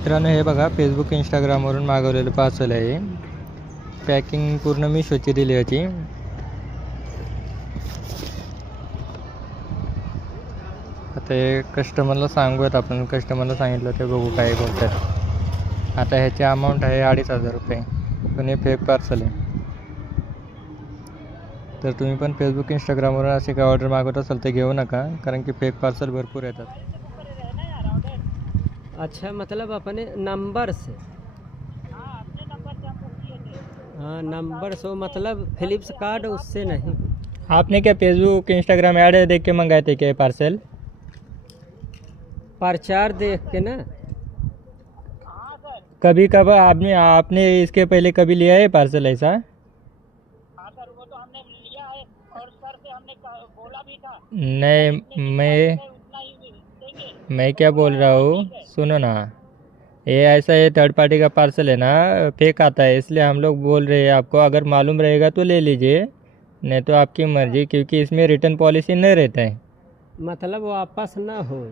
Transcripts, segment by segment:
मित्रांनो, हे बघा फेसबुक इंस्टाग्रामवरून मागवलेलं पार्सल आहे. पॅकिंग पूर्ण मिशोची दिली होती. आता हे कस्टमरला सांगूयात आपण. कस्टमरला सांगितलं ते बघू काय बोलतात. आता ह्याची अमाऊंट आहे 2,500 रुपये, पण हे फेक पार्सल आहे. तर तुम्ही पण फेसबुक इंस्टाग्रामवरून असे काय ऑर्डर मागवत असाल तर घेऊ नका, कारण की फेक पार्सल भरपूर येतात. अच्छा, मतलब अपने नंबर से? हाँ, नंबर से मतलब फ्लिपकार्ट उससे नहीं। आपने क्या फेसबुक इंस्टाग्राम ऐड देख के मंगाए थे क्या पार्सल? प्रचार देख के ना। कभी कब आपने इसके पहले कभी लिया है पार्सल ऐसा? हाँ सर, वो तो हमने लिया है और सर से हमने बोला भी था। नहीं, उतना ही देंगे। मैं क्या बोल रहा हूँ, सुनो ना। ये ऐसा है, थर्ड पार्टी का पार्सल है ना, फेक आता है, इसलिए हम लोग बोल रहे हैं आपको। अगर मालूम रहेगा तो ले लीजिए, नहीं तो आपकी मर्जी, क्योंकि इसमें रिटर्न पॉलिसी नहीं रहता है. मतलब वापस ना हो।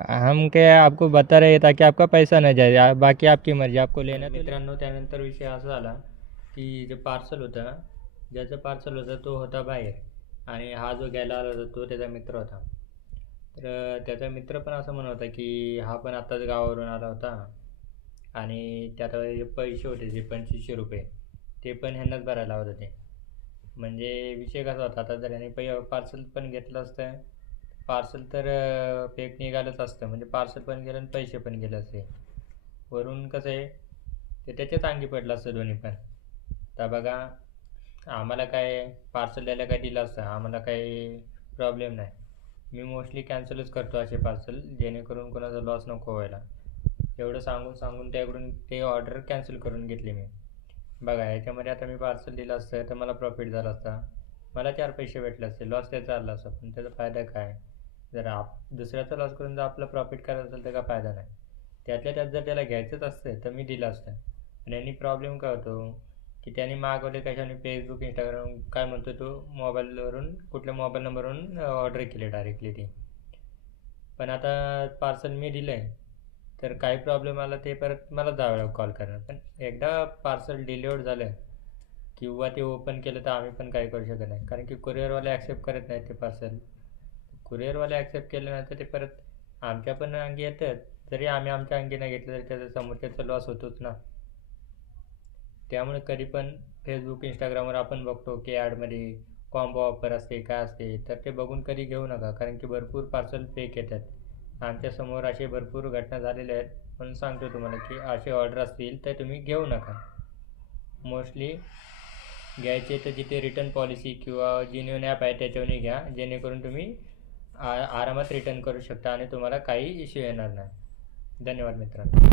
हम क्या आपको बता रहे ताकि आपका पैसा न जाए, बाकी आपकी मर्जी, आपको लेना. मित्रांनो, त्यानंतर विषय असा झाला की जे पार्सल होतं, ज्याचं पार्सल होतं तो होता बाहेर, आणि हा जो घ्यायला आला होता तो त्याचा मित्र होता. तर त्याचा मित्र पण असं म्हणत होता की हा पण आत्ताच गावावरून आला होता, आणि त्यात जे पैसे होते जे 2500 रुपये ते पण ह्यांनाच भरायला लावत होते. म्हणजे विषय कसा होता, आता जर ह्याने पार्सल पण घेतलं असतं, पार्सल तर फेक निघालंच असतं. म्हणजे पार्सल पण गेलं आणि पैसे पण गेले असते. वरून कसं आहे, ते त्याच्याच अंगी पडलं असतं दोन्ही पण. तर बघा, आम्हाला काय पार्सल द्यायला काय दिलं असतं, आम्हाला काही प्रॉब्लेम नाही. मी मोस्टली कॅन्सलच करतो असे पार्सल, जेणेकरून कोणाचा लॉस नको व्हायला. एवढं सांगून त्याकडून ते ऑर्डर कॅन्सल करून घेतली मी. बघा, ह्याच्यामध्ये आता मी पार्सल दिलं असतं तर मला प्रॉफिट झाला असता, मला 4 पैसे भेटले असते, लॉस त्याचा आला असता. पण त्याचा फायदा काय? जर दुसऱ्याचा लॉस करून जर आपलं प्रॉफिट करायचं असेल तर काय फायदा नाही. त्यातल्या त्यात जर त्याला घ्यायचंच असतं तर मी दिलं असतं. आणि यांनी प्रॉब्लेम काय होतो की त्यांनी मागवले कशाने, फेसबुक इंस्टाग्राम काय म्हणतो तो, मोबाईलवरून, कुठल्या मोबाईल नंबरवरून ऑर्डर केली डायरेक्टली ती. पण आता पार्सल मी दिलं आहे, तर काही प्रॉब्लेम आला ते परत मला जावं कॉल करणार. पण एकदा पार्सल डिलिव्हर्ड झालं किंवा ते ओपन केलं तर आम्ही पण काही करू शकत नाही, कारण की कुरिअरवाले ॲक्सेप्ट करत नाहीत ते पार्सल. कुरिअरवाले ॲक्सेप्ट केल्यानंतर ते परत आमच्या पण अंगी येतात. जरी आम्ही आमच्या अंगी नाही घेतलं तरी त्याचा समोरच्याचा लॉस होतोच ना. त्यामुळे कधी पण फेसबुक इंस्टाग्रामवर आपण बघतो की ॲडमध्ये कॉम्बो ऑफर असते, काय असते, तर ते बघून कधी घेऊ नका, कारण की भरपूर पार्सल फेक येतात. आमच्यासमोर असे भरपूर घटना झालेल्या आहेत. म्हणून सांगतो तुम्हाला की असे ऑर्डर असतील तर तुम्ही घेऊ नका. मोस्टली घ्यायचे तर जिथे रिटर्न पॉलिसी किंवा जेन्युइन ॲप आहे त्याच्यावरून घ्या, जेणेकरून तुम्ही आरामात रिटर्न करू शकता आणि तुम्हाला काही इश्यू येणार नाही. धन्यवाद मित्रांनो.